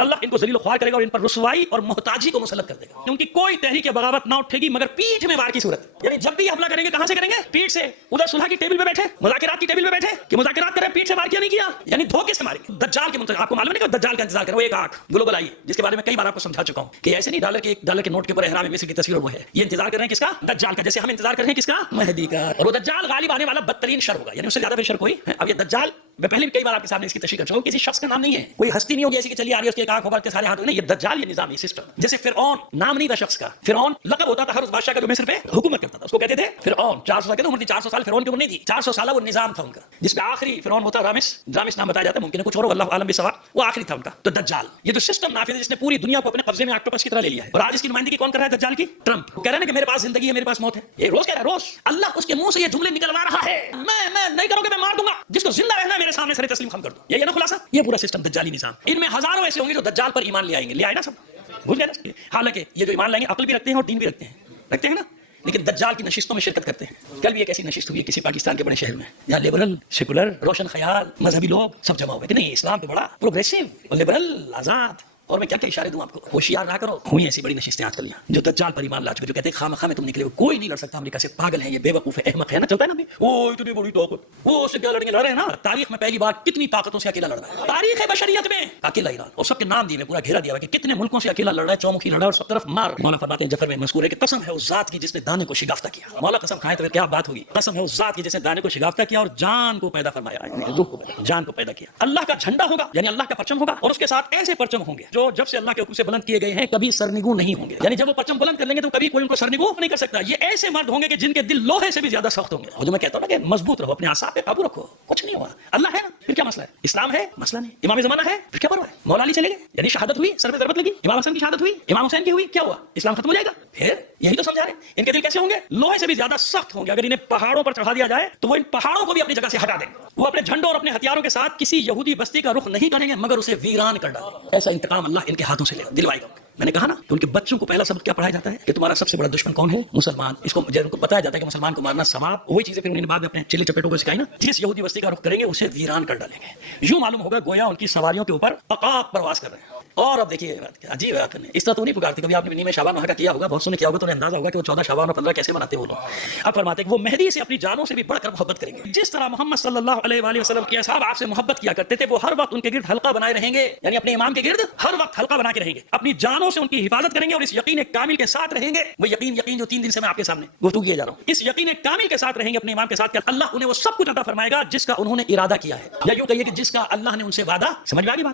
اللہ ان کو ذلیل و خوار کرے گا اور ان پر رسوائی اور محتاجی کو مسلط کر دے گا. ان کی کوئی تحریک بغاوت نہ اٹھے گی مگر پیٹھ میں وار کی صورت. یعنی جب بھی حملہ کریں گے کہاں سے کریں گے؟ پیٹھ سے. ادھر صلح کی ٹیبل پہ بیٹھے, مذاکرات کی ٹیبل پہ بیٹھے کہ مذاکرات کریں, پیٹھ سے وار کیا نہیں کیا, یعنی دھوکے سے ماریں گے. دجال کے منتظر, آپ کو معلوم ہے کہ دجال کا انتظار کرو, ایک آنکھ گلوبل آئی جس کے بارے میں کئی بار آپ کو سمجھا چکا ہوں کہ ایسے نہیں ڈالر کے نوٹ کے اوپر احرام مصر کی تصویر اور وہ ہے. یہ انتظار کر رہے ہیں کس کا؟ دجال کا. جیسے ہم انتظار کر رہے ہیں کس کا؟ مہدی کا. اور وہ دجال غالب آنے والا بدترین شر ہوگا, یعنی اس سے زیادہ پھر شر کوئی. اب یہ دجال میں پہلے بھی کئی بار آپ کے سامنے اس کی تشریح کر چکا ہوں, کسی شخص کا نام نہیں ہے, کوئی ہستی نہیں ہوگی ایسی کہ چلی آ رہی ہے اس کے ایک آنکھ ہوگا کے سارے ہاتھ. نہیں, یہ دجال, یہ نظام, یہ سسٹم. جیسے فرعون نام نہیں تھا شخص کا, فرعون لقب ہوتا تھا ہر اس بادشاہ کا جو مصر پہ حکومت کرتا تھا, اس کو کہتے تھے فرعون. 400 سال کی عمر تھی, 400 سال فرعون کی عمر نہیں تھی, 400 سال وہ نظام تھا ان کا, جس میں آخری فرعون ہوتا رامس نام بتایا جاتا ہے, ممکن ہے کچھ اور ہو, اللہ عالم بالصواب, وہ آخری تھا ان کا. تو دجال یہ جو سسٹم نافذ ہے جس نے پوری دنیا کو اپنے قبضے میں آکٹوپس کی طرح لے لیا ہے, اور آج اس کی نمائندگی کون کر رہا ہے دجال کی؟ ٹرمپ. کہہ رہے ہیں کہ میرے پاس زندگی ہے, میرے پاس موت ہے. یہ روز کہہ رہا ہے, روز اللہ اس کے منہ سے یہ جملے نکلوا رہا ہے, میں نہیں کروں گا, میں مار دوں گا, جس کو زندہ رہنا ہے میرے سامنے سر تسلیم خم کر دو. یہ نا خلاصہ, یہ پورا سسٹم دجالی نظام. ان میں ہزاروں ایسے ہوں گے جو دجال پر ایمان لے آئیں گے, لے آئے نا سب, بھول گئے نا. حالانکہ یہ جو ایمان لائیں گے عقل بھی رکھتے ہیں اور دین بھی رکھتے ہیں نا, لیکن دجال کی نشستوں میں شرکت کرتے ہیں. کل بھی ایک ایسی نشست ہوئی کسی پاکستان کے بڑے شہر میں, یہاں لبرل, سیکولر, روشن خیال, مذہبی لوگ سب جمع ہوئے کہ نہیں اسلام تو بڑا پروگریسو اور لبرل, آزاد, اور میں کیا کیا اشارے دوں آپ کو, ہوشیار نہ کرو. ہوئی ایسی بڑی نشستیں آج کل یہاں جو دجال پر ایمان لا چکے, جو کہتے ہیں خامخواہ میں تم نکلے ہو, کوئی نہیں لڑ سکتا امریکہ سے, پاگل ہیں یہ, بے وقوف ہے, احمق ہے نا. چلتا ہے نا, وہ اتنی بڑی طاقت, وہ اس سے کیا لڑیں گے, لڑ رہے ہیں نا. تاریخ میں پہلی بار کتنی طاقتوں سے اکیلا لڑ رہا ہے, تاریخ بشریت میں اکیلا ایران, اور سب کے نام دیے, پورا گھیرا دیا ہوا کہ کتنے ملکوں سے اکیلا لڑ رہا ہے, چومکھی لڑا اور سب طرف مار. مولا فرماتے ہیں جفر میں مذکور ہے کہ قسم ہے اس ذات کی جس نے دانے کو شگافتہ کیا. مولا قسم کھائے تو کیا بات ہوگی, قسم ہے اس ذات کی جس نے دانے کو شگافتہ کیا اور جان کو پیدا فرمایا, روح کو, جان کو پیدا کیا. اللہ کا جھنڈا ہوگا, یعنی اللہ کا پرچم ہوگا, اور اس کے ساتھ ایسے پرچم ہوں گے جو جب سے اللہ کے حکم سے بلند کیے گئے ہیں کبھی سرنگو نہیں ہوں گے. یعنی جب وہ پرچم بلند کر لیں گے تو کبھی کوئی ان کو سرنگو نہیں کر سکتا. یہ ایسے مرد ہوں گے کہ جن کے دل لوہے سے بھی زیادہ سخت ہوں گے. اور جو میں کہتا ہوں نا کہ مضبوط رہو, اپنے اعصاب پہ قابو رکھو, کچھ نہیں ہوا. اللہ ہے نا, پھر کیا مسئلہ ہے؟ اسلام ہے, مسئلہ نہیں. امام زمانہ ہے, پھر کیا پرواہ ہے؟ مولا علی چلے گئے, یعنی شہادت ہوئی, سر پہ ضربت لگی, امام حسن کی شہادت ہوئی, امام حسین کی ہوئی, کیا ہوا؟ اسلام ختم ہو جائے گا؟ پھر یہی تو سمجھا رہے ہیں. ان کے دل کیسے ہوں گے؟ لوہے سے بھی زیادہ سخت ہوں گے. اگر انہیں پہاڑوں پر چڑھا دیا جائے تو وہ ان پہاڑوں کو بھی اپنی جگہ سے ہٹا دیں گے. وہ اپنے جھنڈوں اور اپنے ہتھیاروں کے ساتھ کسی یہودی بستی کا رخ نہیں کریں گے مگر اسے ویران کر ڈالیں گے. ایسا انتقام اللہ ان کے ہاتھوں سے دلوائے گا. میں نے کہا نا کہ ان کے بچوں کو پہلا سبق کیا پڑھایا جاتا ہے کہ تمہارا سب سے بڑا دشمن کون ہے؟ مسلمان. اس کو جب ان کو بتایا جاتا ہے کہ مسلمان کو مارنا ثواب, وہی چیزیں پھر انہوں نے بعد میں اپنے چلی چپیٹوں کو سکھائی نا. جس یہودی بستی کا رخ کریں گے اسے ویران کر ڈالیں گے. یوں معلوم ہوگا گویا ان کی سواریوں کے اوپر عقاب پرواز کر رہے ہیں. اور اب دیکھیے عجیب بات ہے, اس طرح تو نہیں پکارتے. کبھی آپ نے نیمہ شعبان وہاں کا کیا ہوگا, بہت سنے کیا ہوگا, تو انہیں اندازہ ہوگا کہ وہ 14 شعبان اور 15 کیسے مناتے ہیں وہ لوگ. اب فرماتے ہیں کہ وہ مہدی سے اپنی جانوں سے بھی بڑھ کر محبت کریں گے. جس طرح محمد صلی اللہ علیہ وآلہ وسلم کے اصحاب آپ سے محبت کیا کرتے تھے, وہ ہر وقت ان کے گرد حلقہ بنائے رہیں گے, یعنی اپنے امام کے گرد ہر وقت حلقہ بنا کے رہیں گے, اپنی جانوں سے ان کی حفاظت کریں گے اور اس یقین کامل کے ساتھ رہیں گے. وہ یقین جو 3 دن سے میں آپ کے سامنے گفتگو کیے جا رہا ہوں, اس یقین کامل کے ساتھ رہیں گے اپنے امام کے ساتھ کہ اللہ انہیں وہ سب کچھ عطا فرمائے گا جس کا انہوں نے ارادہ کیا ہے, یا یوں کہیے کہ جس کا اللہ نے ان سے وعدہ. سمجھ میں آ گئی بات؟